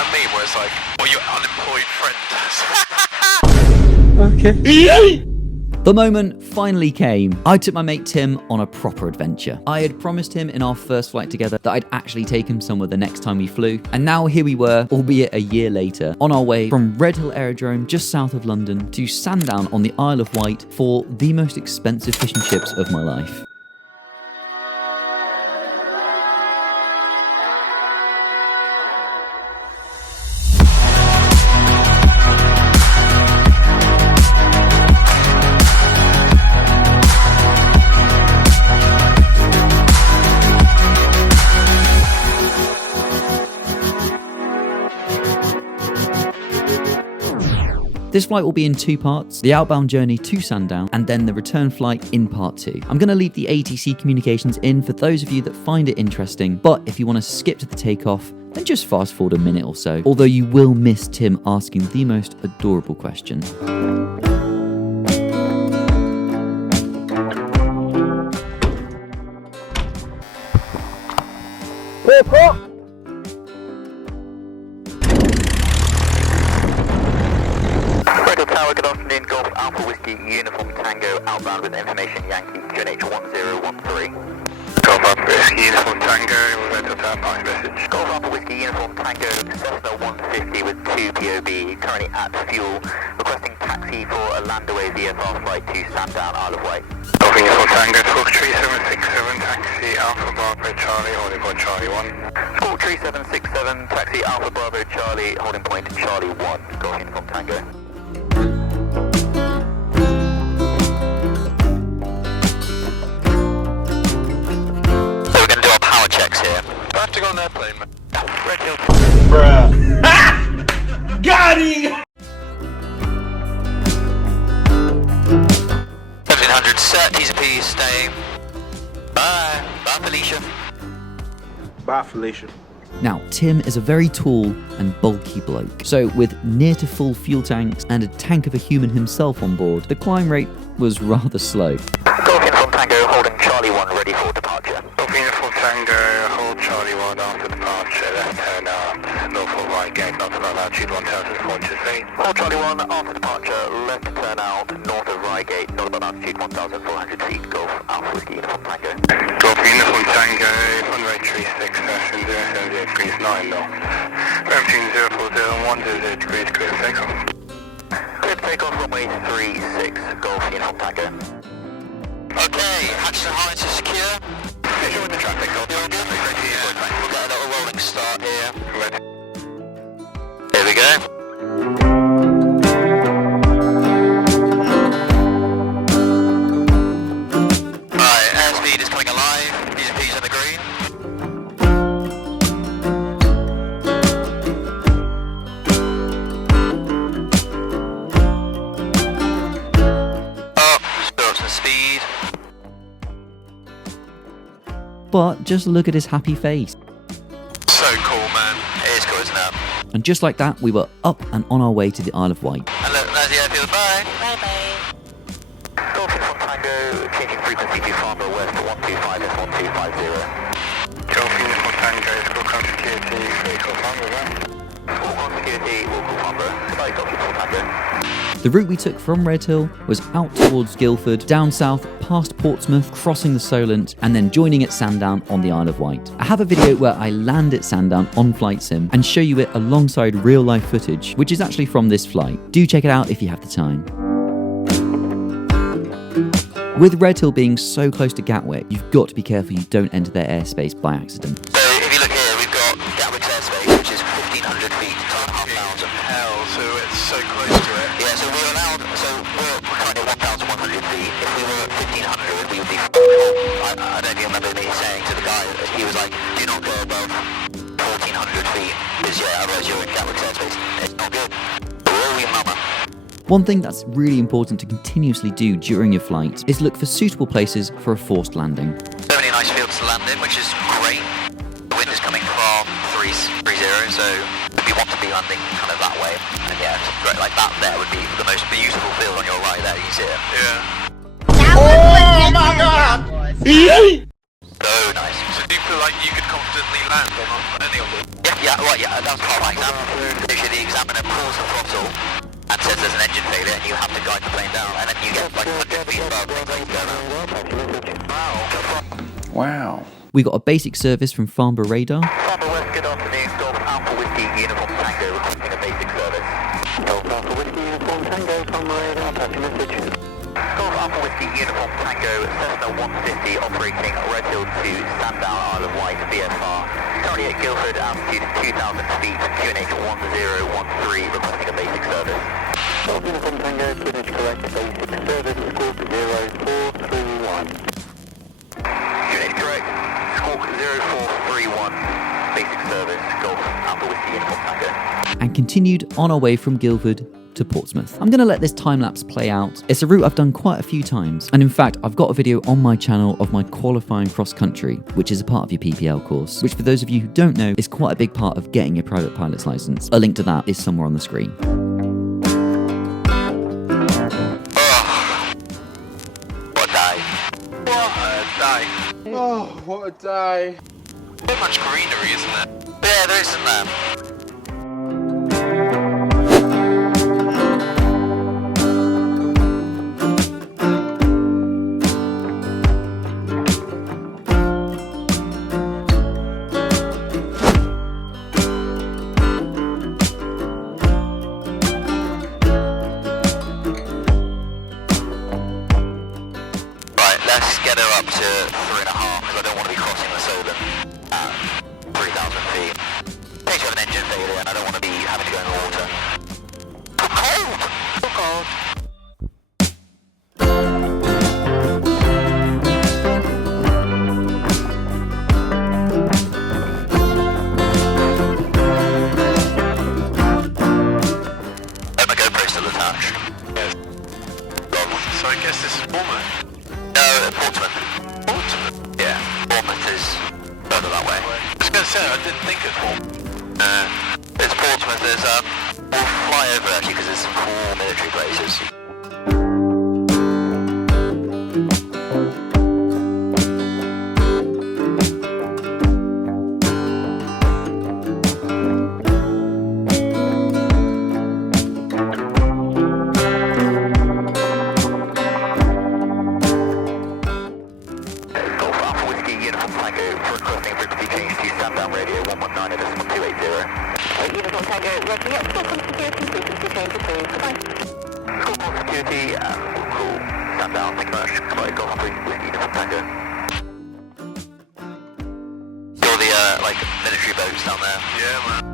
that meme where it's like, or your unemployed friend. Okay. The moment finally came. I took my mate Tim on a proper adventure. I had promised him in our first flight together that I'd actually take him somewhere the next time we flew. And now here we were, albeit a year later, on our way from Redhill Aerodrome just south of London to Sandown on the Isle of Wight for the most expensive fish and chips of my life. This flight will be in two parts, the outbound journey to Sandown and then the return flight in part 2. I'm going to leave the ATC communications in for those of you that find it interesting, but if you want to skip to the takeoff, then just fast forward a minute or so, although you will miss Tim asking the most adorable question. Good afternoon, Golf Alpha Whiskey Uniform Tango outbound with information Yankee QNH1013. Golf Alpha Whiskey Uniform Tango, Redhill Tower Park message. Golf Alpha Whiskey Uniform Tango, Cessna 150 with 2 POB, currently at fuel, requesting taxi for a landaway VFR flight to Sandown, Isle of Wight. Golf Uniform Tango, Squawk 3767, taxi Alpha Bravo Charlie, holding point Charlie 1. Squawk 3767, taxi Alpha Bravo Charlie, holding point Charlie 1, Golf Uniform Tango. I have to go on an airplane, man. Redhill. Bruh. Got him! 1700 set, T's and P's staying. Bye. Bye, Felicia. Bye, Felicia. Now, Tim is a very tall and bulky bloke, so with near to full fuel tanks and a tank of a human himself on board, the climb rate was rather slow. Golf Uniform Tango holding Charlie 1 ready for departure. Golf Uniform Tango, hold Charlie 1 after departure, left turn out, Norfolk right gate, north of altitude 1,400 feet. Hold Charlie 1 after departure, left turn out, north of Reigate, north of altitude 1,400 feet, Golf Alpha Whiskey Uniform Tango. Golf Uniform Tango, runway 36, station 070 degrees 9 knots. Emptying 040 and 100 degrees, clear for takeoff. Clear for takeoff, runway 36, Golf Uniform Tango. Okay, hatches and harnesses are secure. Visual with the traffic, Golf. You're all good? We'll get a little rolling start here. Here we go. Right, airspeed is coming alive. T's and P's on the green. Up, still up some speed. But just look at his happy face. So cool, man. It is cool, isn't it? And just like that, we were up and on our way to the Isle of Wight. And look, there's the airfield. Bye. Bye-bye. Golf Uniform Tango, changing frequency to Farnborough West to 125 S1250. Golf Uniform Tango, Squawk Security, vehicle Farnborough, right? Squawk Security, Walker Farnborough. Bye, Golf Uniform Tango. The route we took from Redhill was out towards Guildford, down south, past Portsmouth, crossing the Solent, and then joining at Sandown on the Isle of Wight. I have a video where I land at Sandown on Flight Sim and show you it alongside real-life footage, which is actually from this flight. Do check it out if you have the time. With Redhill being so close to Gatwick, you've got to be careful you don't enter their airspace by accident. So if you look here, we've got Gatwick's airspace, which is 1,500 feet, 2,500. Hell, so it's so close to it. Yeah, so we're allowed, so we're currently 1,100 feet. If we were at 1,500, we would be I don't know if you remember me saying to the guy, he was like, do not go above 1,400 feet, because yeah, otherwise you're in Gatwick's airspace. It's not good. Oh, your mama. One thing that's really important to continuously do during your flight is look for suitable places for a forced landing. So many nice fields to land in, which is great. The wind is coming from 3-0, so we want to be landing kind of that way. And yeah, it's great. Like that there would be the most beautiful field on your right there, you see it. Yeah. Oh my god! So nice. So do you feel like you could confidently land on any of them? Yeah, Yeah, right, yeah, that's part of my exam. Literally, the examiner pulls the throttle and says there's an engine failure, and you have to guide the plane down, and then you get like 100 feet above things like that. Wow. We got a basic service from Farnborough Radar. Farnborough West, good afternoon. Golf Alpha Whiskey Uniform Tango requesting a basic service. Golf Alpha Whiskey Uniform Tango, Farnborough Radar, passing message. Golf Alpha Whiskey Uniform Tango, Cessna 150 operating Redhill to Sandown, Isle of Wight, VFR. Currently at Guildford, altitude 2,000 feet, QNH 1013, requesting a basic service. Golf Uniform Tango, QNH correct, basic service, squawk 0431. QNH correct, squawk 0431, basic service, Golf Alpha Whiskey Uniform Tango. And continued on our way from Guildford to Portsmouth. I'm going to let this time lapse play out. It's a route I've done quite a few times, and in fact I've got a video on my channel of my qualifying cross country, which is a part of your PPL course, which for those of you who don't know is quite a big part of getting your private pilot's license. A link to that is somewhere on the screen. Oh, what a day. So much greenery, isn't there? Yeah, there isn't there. Let's get her up to 3.5 because I don't want to be crossing the Solent at 3,000 feet. In case you have an engine failure and I don't want to be having to go in the water. Too cold! Too cold. Oh, my GoPro's still attached. Yes. So I guess this is Bournemouth. No, Portsmouth. Portsmouth? Yeah, Bournemouth is further that way. I was going to say, I didn't think of Bournemouth. It's Portsmouth, we'll fly over actually because there's some cool military places. Requesting frequency change to Sandown radio 119 at decimal 280. Uniform Tango, working up, School Security, frequency change approved, goodbye. School Security, we'll call Sandown, thank you very much, goodbye, Golf with Uniform Tango. Saw the, military boats down there. Yeah, man.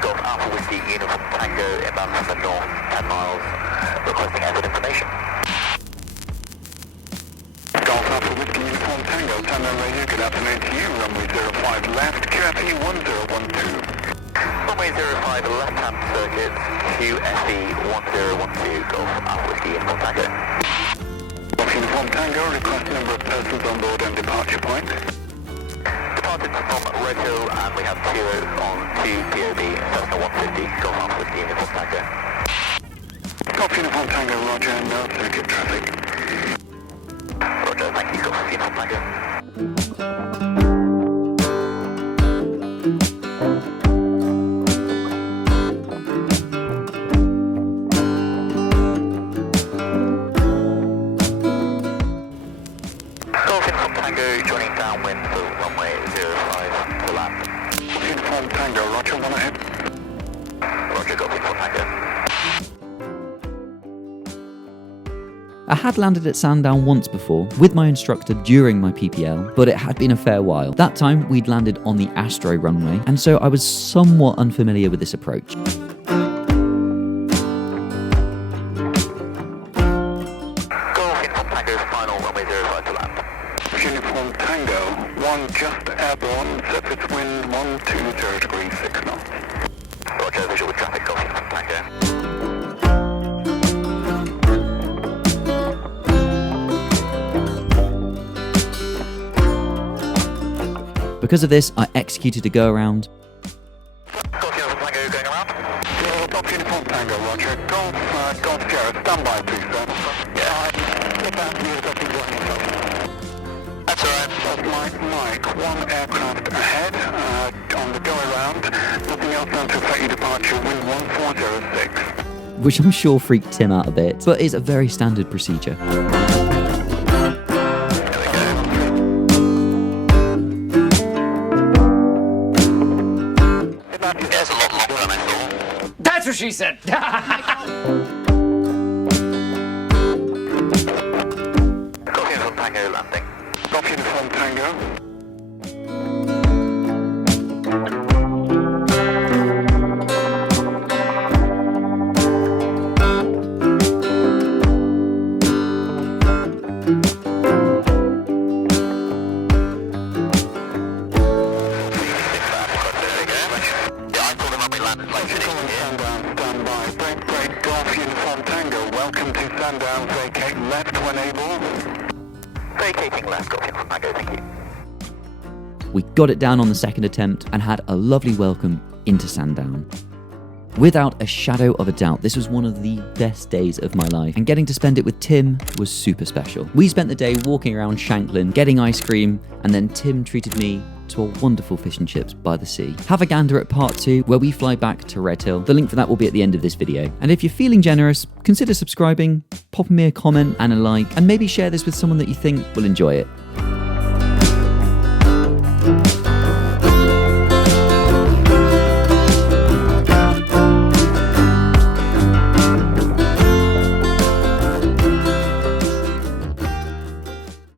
Golf Alpha Whiskey Uniform Tango inbound from the north 10 miles, requesting airport information. Golf Alpha Whiskey Uniform Tango, Sandown Radio, good afternoon to you, runway 05 left, QFE 1012. Runway 05 left-hand circuit, QFE 1012, Golf Alpha Whiskey Uniform Tango. Golf Uniform Tango, request number of persons on board and departure point. Departed from Redhill and we have 2 on 2 POB, Cessna 150, Golf Alpha Whiskey Uniform Tango. Golf Uniform Tango, roger, no circuit traffic. Roger, thank you, Golf Uniform Tango. Golf Uniform Tango, joining downwind for runway 05 to land. Uniform Tango, roger, one ahead. Roger, Golf Uniform Tango. I had landed at Sandown once before with my instructor during my PPL, but it had been a fair while. That time we'd landed on the Astro runway, and so I was somewhat unfamiliar with this approach. Golf Uniform Tango, final runway 05 to land. Uniform Tango, 1 just airborne, surface wind 120 degrees 6 knots. Roger, visual with traffic, Golf Uniform Tango. Because of this, I executed a go around. Golf Uniform Tango going around. Golf Uniform Tango, roger. Golf Sierra, stand by please, sir. Get back to you as I think you're yourself. That's alright. Mike, one aircraft ahead, on the go around. Nothing else known to affect your departure, wind 1406. Which I'm sure freaked Tim out a bit, but is a very standard procedure. There's a lot longer than I thought. That's what she said. Golf Uniform Tango landing. Golf Uniform Tango. Sandown, vacate left when able. Vacating left, Golf Uniform Tango, thank you. We got it down on the second attempt and had a lovely welcome into Sandown. Without a shadow of a doubt, this was one of the best days of my life, and getting to spend it with Tim was super special. We spent the day walking around Shanklin, getting ice cream, and then Tim treated me to a wonderful fish and chips by the sea. Have a gander at part 2, where we fly back to Redhill. The link for that will be at the end of this video. And if you're feeling generous, consider subscribing, popping me a comment and a like, and maybe share this with someone that you think will enjoy it.